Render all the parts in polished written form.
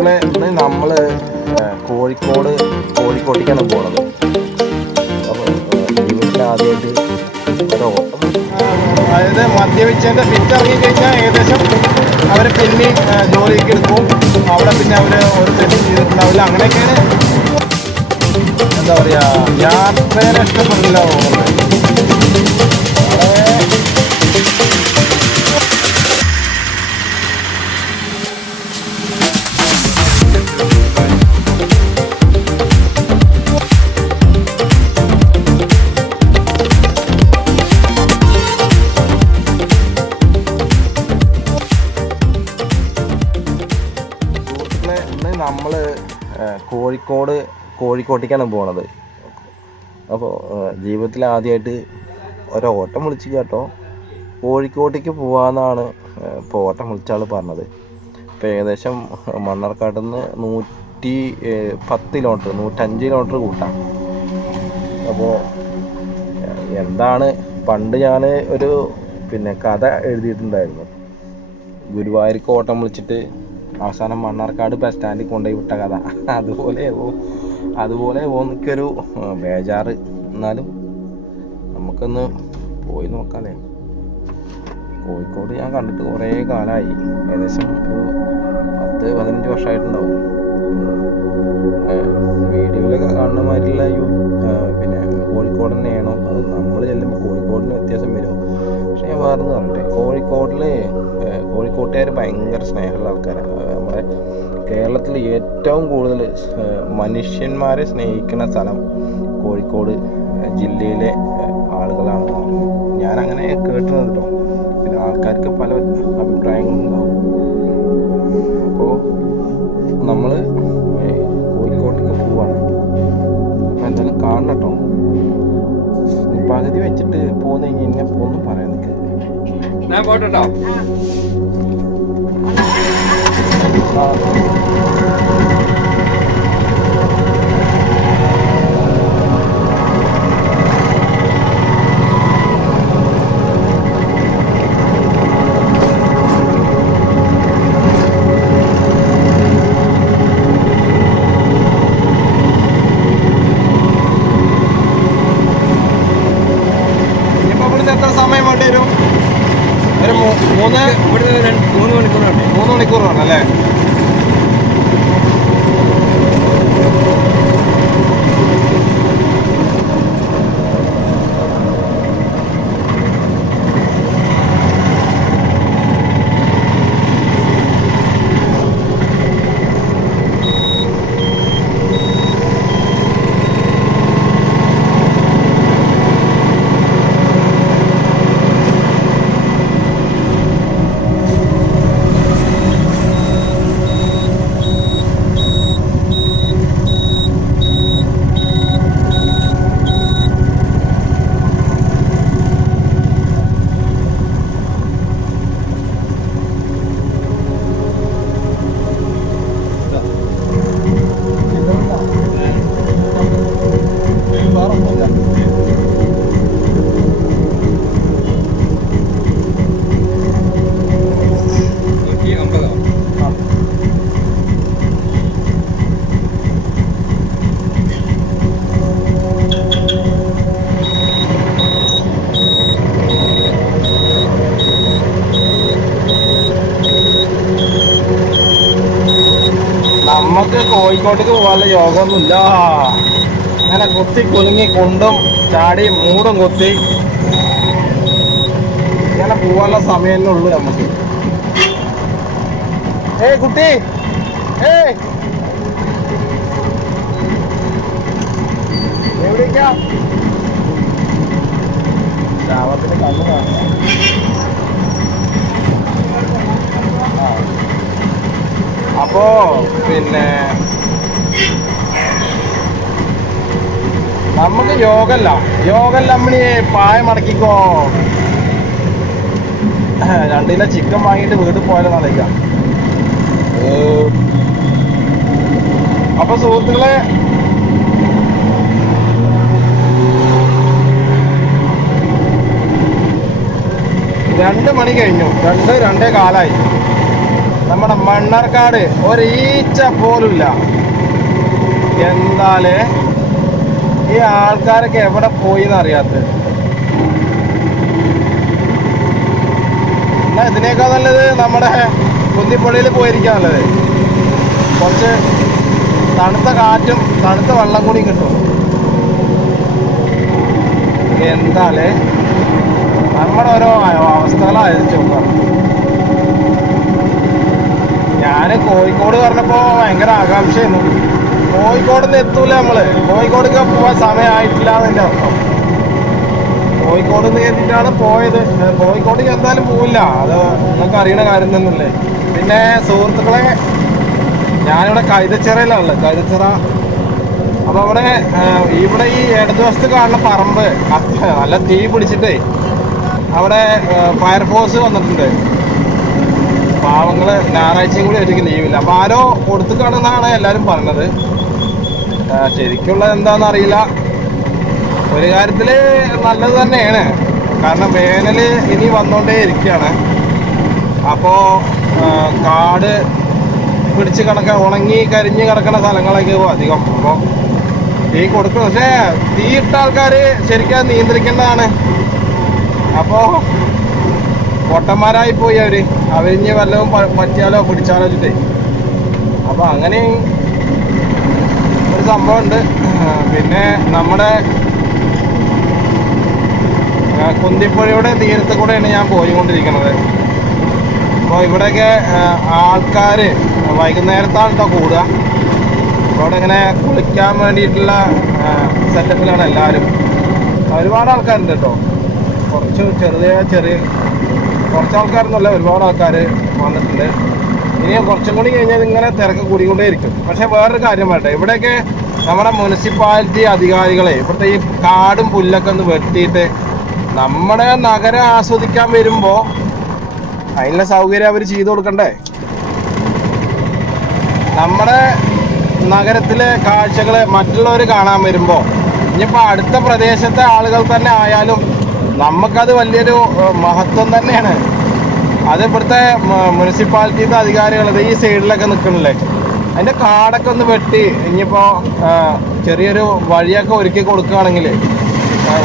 സുഹൃത്തുക്കളെ, ഇന്ന് നമ്മൾ കോഴിക്കോട്ടേക്കാണ് പോണത്. അപ്പോൾ ജീവിതത്തിൽ ആദ്യമായിട്ട് ഓട്ടം, അതായത് മദ്യപിച്ചതിൻ്റെ ഫിറ്റ് ഇറങ്ങിക്കഴിഞ്ഞാൽ ഏകദേശം അവർ പിന്നെ ജോലിക്ക് എടുക്കും. അവിടെ പിന്നെ അവർ ഒരു തെറ്റും ചെയ്തിട്ടുണ്ടാവില്ല. അങ്ങനെയൊക്കെയാണ് എന്താ പറയുക, യാത്രയെ ഇഷ്ടപ്പെടില്ല തോന്നുന്നത്. ഇന്ന് നമ്മൾ കോഴിക്കോട്ടേക്കാണ് പോണത്. അപ്പോൾ ജീവിതത്തിൽ ആദ്യമായിട്ട് ഒരോട്ടം വിളിച്ചു കേട്ടോ. കോഴിക്കോട്ടേക്ക് പോകാമെന്നാണ് ഇപ്പോൾ ഓട്ടം വിളിച്ച ആൾ പറഞ്ഞത്. ഇപ്പോൾ ഏകദേശം മണ്ണാർക്കാട്ടിൽ നിന്ന് 110 കിലോമീറ്റർ 105 കിലോമീറ്റർ കൂട്ടാം. അപ്പോൾ എന്താണ്, പണ്ട് ഞാൻ ഒരു കഥ എഴുതിയിട്ടുണ്ടായിരുന്നു. ഗുരുവായൂർക്ക് ഓട്ടം വിളിച്ചിട്ട് അവസാനം മണ്ണാർക്കാട് ബസ് സ്റ്റാൻഡിൽ കൊണ്ടുപോയി വിട്ട കഥ. അതുപോലെ എനിക്കൊരു ബേജാറ്. എന്നാലും നമുക്കൊന്ന് പോയി നോക്കാമല്ലേ. കോഴിക്കോട് ഞാൻ കണ്ടിട്ട് കുറേ കാലമായി, ഏകദേശം ഒരു 10-15 വർഷമായിട്ടുണ്ടാവും. വീഡിയോയിലൊക്കെ കാണുന്ന മാതിരിയുള്ള കോഴിക്കോട് തന്നെയാണോ, അത് നമ്മൾ ചെല്ലുമ്പോൾ കോഴിക്കോടിന് വ്യത്യാസം വരുമോ? പക്ഷെ ഞാൻ വേറെന്ന് പറഞ്ഞിട്ടെ, കോഴിക്കോട്ടുകാർ ഭയങ്കര സ്നേഹമുള്ള ആൾക്കാരാണ്. നമ്മുടെ കേരളത്തിൽ ഏറ്റവും കൂടുതൽ മനുഷ്യന്മാരെ സ്നേഹിക്കുന്ന സ്ഥലം കോഴിക്കോട് ജില്ലയിലെ ആളുകളാണെന്ന് പറഞ്ഞു. ഞാനങ്ങനെ കേട്ടിരുന്നത് കേട്ടോ. പിന്നെ ആൾക്കാർക്ക് പല അഭിപ്രായങ്ങളുണ്ടാവും. അപ്പോൾ നമ്മൾ കോഴിക്കോട്ടേക്ക് പോവാണ്. അപ്പോൾ എന്തായാലും കാണണം കേട്ടോ. പകുതി വെച്ചിട്ട് പോന്നു കഴിഞ്ഞാൽ പോന്ന് പറയാൻ നിൽക്കുക. ഞാൻ പോട്ടോ. എത്ര സമയം വേണ്ടി വരും? ഒരു 3 മണിക്കൂർ വേണം അല്ലേ? നമുക്ക് കോഴിക്കോട്ടേക്ക് പോകാനുള്ള യോഗമൊന്നുമില്ല. അങ്ങനെ കുത്തി കുലുങ്ങി കുണ്ടും ചാടി മൂടും കുത്തി ഇങ്ങനെ പോകാനുള്ള സമയമേ ഉള്ളൂ നമുക്ക്. കുട്ടി, എവിടേക്കാ? ശാപത്തിന് കണ്ണു കാണുക. അപ്പോ നമുക്ക് യോഗല്ല അമ്മണി പായ മടക്കിക്കോ. 2 കിലോ ചിക്കൻ വാങ്ങിയിട്ട് വീട്ടിൽ പോയാലും നല്ലയിക്കാം. അപ്പൊ സുഹൃത്തുക്കളെ, രണ്ട് മണി കഴിഞ്ഞു. 2-2:15. നമ്മുടെ മണ്ണാർക്കാട് ഒരീച്ച പോലുമില്ല. എന്താലേ ഈ ആൾക്കാരൊക്കെ എവിടെ പോയി എന്നറിയാത്തത്. എന്നാൽ ഇതിനേക്കാൾ നല്ലത് നമ്മുടെ കുന്തിപ്പുഴയിൽ പോയിരിക്കാൻ നല്ലത്. കുറച്ച് തണുത്ത കാറ്റും തണുത്ത വെള്ളം കൂടി കിട്ടും. എന്താലേ നമ്മുടെ ഓരോ അവസ്ഥകളായിരിച്ചു നോക്കാം. ഞാൻ കോഴിക്കോട് പറഞ്ഞപ്പോൾ ഭയങ്കര ആകാംക്ഷയായിരുന്നു. കോഴിക്കോട് നിന്ന് എത്തൂല നമ്മള്. കോഴിക്കോടൊക്കെ പോകാൻ സമയമായിട്ടില്ല എന്നതിൻ്റെ അർത്ഥം. കോഴിക്കോട് നിന്ന് കയറ്റിയിട്ടാണ് പോയത്. കോഴിക്കോടേക്ക് എന്തായാലും പോവില്ല, അത് നിങ്ങൾക്ക് അറിയണ കാര്യം തന്നെയല്ലേ. പിന്നെ സുഹൃത്തുക്കളെ, ഞാനിവിടെ കൈതച്ചിറയിലാണുള്ളത്, കൈതച്ചിറ. അപ്പോൾ ഇവിടെ ഈ ഇടതുവശത്ത് കാണുന്ന പറമ്പ് നല്ല തീ പിടിച്ചിട്ടേ അവിടെ ഫയർഫോഴ്സ് വന്നിട്ടുണ്ട്. പാവങ്ങള് ഞായറാഴ്ചയും കൂടി ഒരിക്കലും ലീവില്ല. അപ്പോൾ ആരോ കൊടുത്തു കാണുന്നതാണ് എല്ലാവരും പറഞ്ഞത്. ശരിക്കുള്ളത് എന്താണെന്ന് അറിയില്ല. ഒരു കാര്യത്തിൽ നല്ലത് തന്നെയാണ്, കാരണം വേനൽ ഇനി വന്നുകൊണ്ടേ ഇരിക്കുകയാണ്. അപ്പോൾ കാട് പിടിച്ച് ഉണങ്ങി കരിഞ്ഞ് കിടക്കുന്ന സ്ഥലങ്ങളൊക്കെ അധികം. അപ്പോൾ തീ കൊടുക്കും, പക്ഷേ തീയിട്ട ആൾക്കാർ ശരിക്കും നിയന്ത്രിക്കേണ്ടതാണ്. അപ്പോൾ പൊട്ടന്മാരായി പോയി അവരിഞ്ഞ് വല്ലതും പറ്റിയാലോ പിടിച്ചാലോ വെച്ചിട്ടേ. അപ്പോൾ അങ്ങനെ ഒരു സംഭവമുണ്ട്. പിന്നെ നമ്മുടെ കുന്തിപ്പുഴയുടെ തീരത്ത് കൂടെയാണ് ഞാൻ പോയിക്കൊണ്ടിരിക്കുന്നത്. അപ്പോൾ ഇവിടെയൊക്കെ ആൾക്കാർ വൈകുന്നേരത്താണ് കേട്ടോ കൂടുക. അവിടെ ഇങ്ങനെ കുളിക്കാൻ വേണ്ടിയിട്ടുള്ള സെറ്റപ്പിലാണ് എല്ലാവരും. ഒരുപാട് ആൾക്കാരുണ്ട് കേട്ടോ. ചെറിയ കുറച്ച് ആൾക്കാരൊന്നുമല്ല, ഒരുപാട് ആൾക്കാർ വന്നിട്ടുണ്ട്. ഇനി കുറച്ചും കൂടി കഴിഞ്ഞാൽ ഇങ്ങനെ തിരക്ക് കൂടിക്കൊണ്ടേയിരിക്കും. പക്ഷേ വേറൊരു കാര്യം പറയട്ടെ, ഇവിടെയൊക്കെ നമ്മുടെ മുനിസിപ്പാലിറ്റി അധികാരികളെ ഇവിടുത്തെ ഈ കാടും പുല്ലൊക്കെ ഒന്ന് വെട്ടിയിട്ട് നമ്മുടെ നഗരം ആസ്വദിക്കാൻ വരുമ്പോൾ അതിനുള്ള സൗകര്യം അവർ ചെയ്തു കൊടുക്കണ്ടേ? നമ്മുടെ നഗരത്തിലെ കാഴ്ചകൾ മറ്റുള്ളവർ കാണാൻ വരുമ്പോൾ ഇനിയിപ്പോൾ അടുത്ത പ്രദേശത്തെ ആളുകൾ തന്നെ ആയാലും നമുക്കത് വലിയൊരു മഹത്വം തന്നെയാണ്. അത് ഇവിടുത്തെ മുനിസിപ്പാലിറ്റിയുടെ അധികാരികൾ ഈ സൈഡിലൊക്കെ നിൽക്കണില്ലേ, അതിൻ്റെ കാടൊക്കെ ഒന്ന് വെട്ടി ഇനിയിപ്പോൾ ചെറിയൊരു വഴിയൊക്കെ ഒരുക്കി കൊടുക്കുകയാണെങ്കിൽ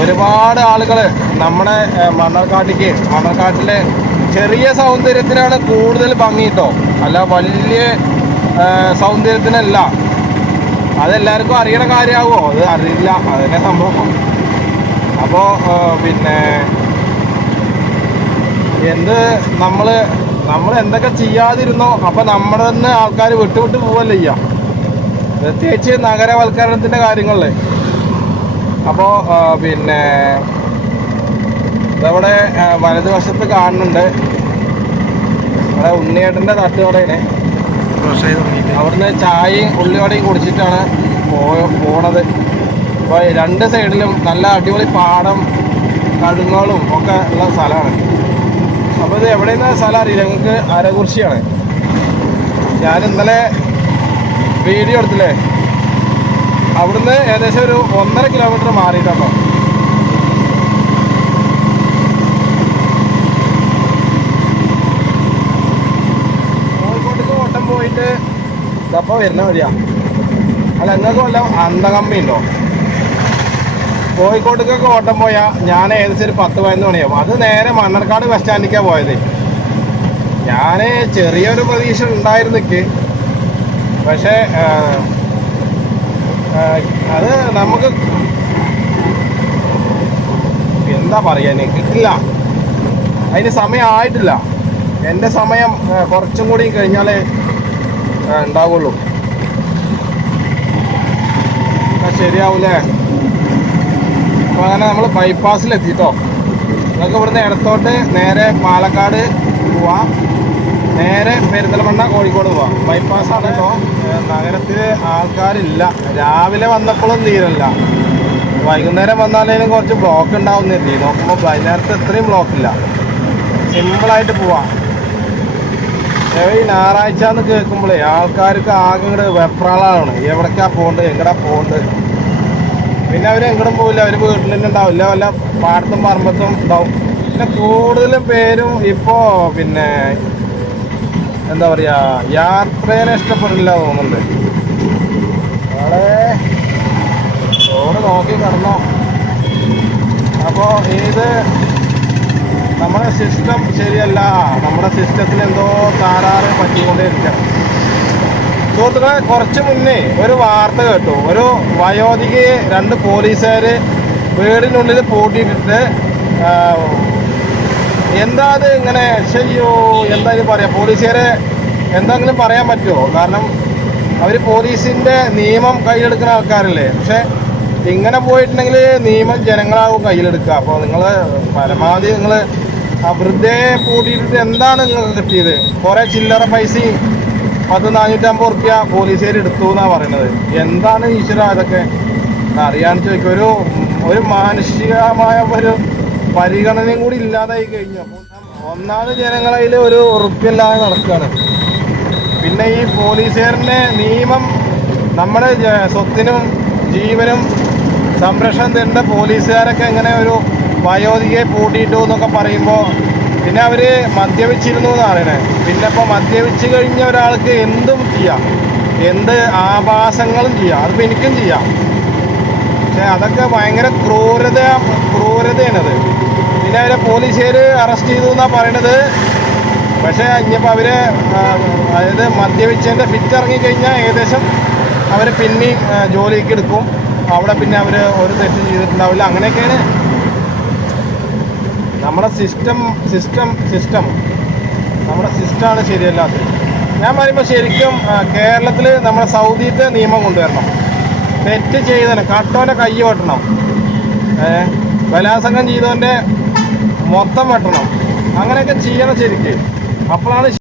ഒരുപാട് ആളുകൾ നമ്മുടെ മണ്ണാർക്കാട്ടിലെ ചെറിയ സൗന്ദര്യത്തിനാണ് കൂടുതൽ ഭംഗി കേട്ടോ, അല്ല വലിയ സൗന്ദര്യത്തിനല്ല. അതെല്ലാവർക്കും അറിയണ കാര്യമാകുമോ? അത് അറിയില്ല, അതന്നെ സംഭവം. അപ്പോൾ പിന്നെ നമ്മൾ എന്തൊക്കെ ചെയ്യാതിരുന്നോ അപ്പോൾ നമ്മുടെ തന്നെ ആൾക്കാർ വിട്ടുവിട്ട് പോവല്ലേ ചെയ്യാം, പ്രത്യേകിച്ച് നഗരവൽക്കരണത്തിൻ്റെ കാര്യങ്ങളിൽ. അപ്പോൾ പിന്നെ ഇതവിടെ വലതുവശത്ത് കാണുന്നുണ്ട്, അവിടെ ഉണ്ണിയേട്ടൻ്റെ തട്ടുകടയാണ്. അവിടുന്ന് ചായയും ഉള്ളിവടയും കുടിച്ചിട്ടാണ് പോണത്. അപ്പോൾ രണ്ട് സൈഡിലും നല്ല അടിപൊളി പാടം കടുങ്ങളും ഒക്കെ ഉള്ള സ്ഥലമാണ്. അപ്പോൾ ഇത് എവിടെയെന്ന് സ്ഥലം അറിയില്ല, ഞങ്ങൾക്ക് അരകുറിശിയാണ്. ഞാൻ ഇന്നലെ വീഡിയോ എടുത്തില്ലേ, അവിടുന്ന് ഏകദേശം ഒരു 1.5 കിലോമീറ്റർ മാറിയിട്ടോ. കോഴിക്കോട്ടേക്ക് ഓട്ടം പോയിട്ട് ഇതപ്പോൾ വരുന്ന വഴിയാ. അല്ല, നിങ്ങൾക്ക് വല്ല അന്തകമ്മി ഉണ്ടോ? കോഴിക്കോട്ടേക്കൊക്കെ ഓട്ടം പോയാൽ ഞാൻ ഏകദേശം ഒരു 10-11 മണിയാവും. അത് നേരെ മണ്ണാർക്കാട് ബസ് സ്റ്റാൻഡിലേക്കാണ് പോയത്. ഞാൻ ചെറിയൊരു പ്രതീക്ഷ ഉണ്ടായിരുന്നു എനിക്ക്, പക്ഷേ അത് നമുക്ക് എന്താ പറയാൻ കിട്ടില്ല, അതിന് സമയമായിട്ടില്ല. എൻ്റെ സമയം കുറച്ചും കൂടി കഴിഞ്ഞാലേ ഉണ്ടാവുള്ളൂ. ശരിയാവൂലേ? അപ്പോൾ അങ്ങനെ നമ്മൾ ബൈപ്പാസിലെത്തിട്ടോ. നിങ്ങൾക്ക് ഇവിടുന്ന് ഇടത്തോട്ട് നേരെ പാലക്കാട് പോവാം, നേരെ പെരിന്തൽമണ്ണ കോഴിക്കോട് പോവാം. ബൈപ്പാസാണ് കേട്ടോ. നഗരത്തിൽ ആൾക്കാരില്ല. രാവിലെ വന്നപ്പോഴും തീരല്ല, വൈകുന്നേരം വന്നാലും കുറച്ച് ബ്ലോക്ക് ഉണ്ടാവും എത്തി. നോക്കുമ്പോൾ വൈകുന്നേരത്തെ ഇത്രയും ബ്ലോക്കില്ല, സിമ്പിളായിട്ട് പോവാം. ഈ ഞായറാഴ്ച എന്ന് കേൾക്കുമ്പോഴേ ആൾക്കാർക്ക് ആകെ ഇങ്ങോട്ട് വെപ്രാളാണ്, എവിടേക്കാണ് പോകേണ്ടത്, എങ്ങടാ പോകേണ്ടത്. പിന്നെ അവർ എങ്ങോട്ടും പോവില്ല, അവർ വീട്ടിൽ തന്നെ ഉണ്ടാവില്ല, വല്ല പാടത്തും പറമ്പത്തും ഉണ്ടാവും. പിന്നെ കൂടുതലും പേരും ഇപ്പോൾ പിന്നെ എന്താ പറയുക, യാത്രേനെ ഇഷ്ടപ്പെടില്ല തോന്നുന്നുണ്ട്. നാളെ റോഡ് നോക്കി കിടന്നോ. അപ്പോൾ ഇത് നമ്മുടെ സിസ്റ്റം ശരിയല്ല, നമ്മുടെ സിസ്റ്റത്തിൽ എന്തോ താരാറ് പറ്റിക്കൊണ്ടേയിരിക്കണം. സുഹൃത്തുക്കളെ, കുറച്ച് മുന്നേ ഒരു വാർത്ത കേട്ടു. ഒരു വയോധികയെ 2 പോലീസുകാർ വീടിനുള്ളിൽ പൂട്ടിയിട്ടിട്ട്, എന്താ അത് ഇങ്ങനെ ചെയ്യോ, എന്താ ഇത് പറയാം, പോലീസുകാരെ എന്തെങ്കിലും പറയാൻ പറ്റുമോ? കാരണം അവർ പോലീസിൻ്റെ നിയമം കയ്യിലെടുക്കുന്ന ആൾക്കാരല്ലേ. പക്ഷെ ഇങ്ങനെ പോയിട്ടുണ്ടെങ്കിൽ നിയമം ജനങ്ങളാവും കയ്യിലെടുക്കുക. അപ്പോൾ നിങ്ങൾ പരമാവധി നിങ്ങൾ ആ വൃദ്ധയെ പൂട്ടിയിട്ടിട്ട് എന്താണ് നിങ്ങൾക്ക് കിട്ടിയത്? കുറേ ചില്ലറ പൈസയും 450 ഉറുപ്പ്യ പോലീസുകാർ എടുത്തു എന്നാണ് പറയുന്നത്. എന്താണ് ഈശ്വര ഇതൊക്കെ അറിയാന്ന് ചോദിക്കും. ഒരു മാനുഷികമായ ഒരു പരിഗണനയും കൂടി ഇല്ലാതായി കഴിഞ്ഞു. ഒന്നാമത് ജനങ്ങളതിൽ ഒരു ഉറുപ്പില്ലാതെ നടക്കുകയാണ്. പിന്നെ ഈ പോലീസുകാരൻ്റെ നിയമം നമ്മുടെ സ്വത്തിനും ജീവനും സംരക്ഷണം തരേണ്ട പോലീസുകാരൊക്കെ എങ്ങനെ ഒരു വയോധികയെ പൂട്ടിയിട്ടു എന്നൊക്കെ പറയുമ്പോൾ, പിന്നെ അവർ മദ്യപിച്ചിരുന്നു എന്ന് പറയണത്. പിന്നെ ഇപ്പോൾ മദ്യപിച്ച് കഴിഞ്ഞ ഒരാൾക്ക് എന്തും ചെയ്യാം, എന്ത് ആഭാസങ്ങളും ചെയ്യാം. അതിപ്പോൾ എനിക്കും ചെയ്യാം. പക്ഷെ അതൊക്കെ ഭയങ്കര ക്രൂരതയാണത്. പിന്നെ അവരെ പോലീസുകാർ അറസ്റ്റ് ചെയ്തു എന്നാണ് പറയണത്. പക്ഷേ ഇനിയിപ്പോൾ അവർ അതായത് മദ്യപിച്ചതിൻ്റെ ഫിറ്റ് ഇറങ്ങിക്കഴിഞ്ഞാൽ ഏകദേശം അവർ പിന്നെയും ജോലിക്ക് എടുക്കും. അവിടെ പിന്നെ അവർ ഒരു തെറ്റും ചെയ്തിട്ടുണ്ടാവില്ല. അങ്ങനെയൊക്കെയാണ് നമ്മുടെ സിസ്റ്റം നമ്മുടെ സിസ്റ്റമാണ് ശരിയല്ലാത്തത്. ഞാൻ പറയുമ്പോൾ ശരിക്കും കേരളത്തിൽ നമ്മുടെ സൗദിയിലത്തെ നിയമം കൊണ്ടുവരണം. തെറ്റ് ചെയ്തവനെ കട്ടവൻ്റെ കൈ വെട്ടണം, ബലാത്സംഗം ചെയ്തവൻ്റെ മൊത്തം വെട്ടണം. അങ്ങനെയൊക്കെ ചെയ്യണം ശരിക്ക്. അപ്പോഴാണ്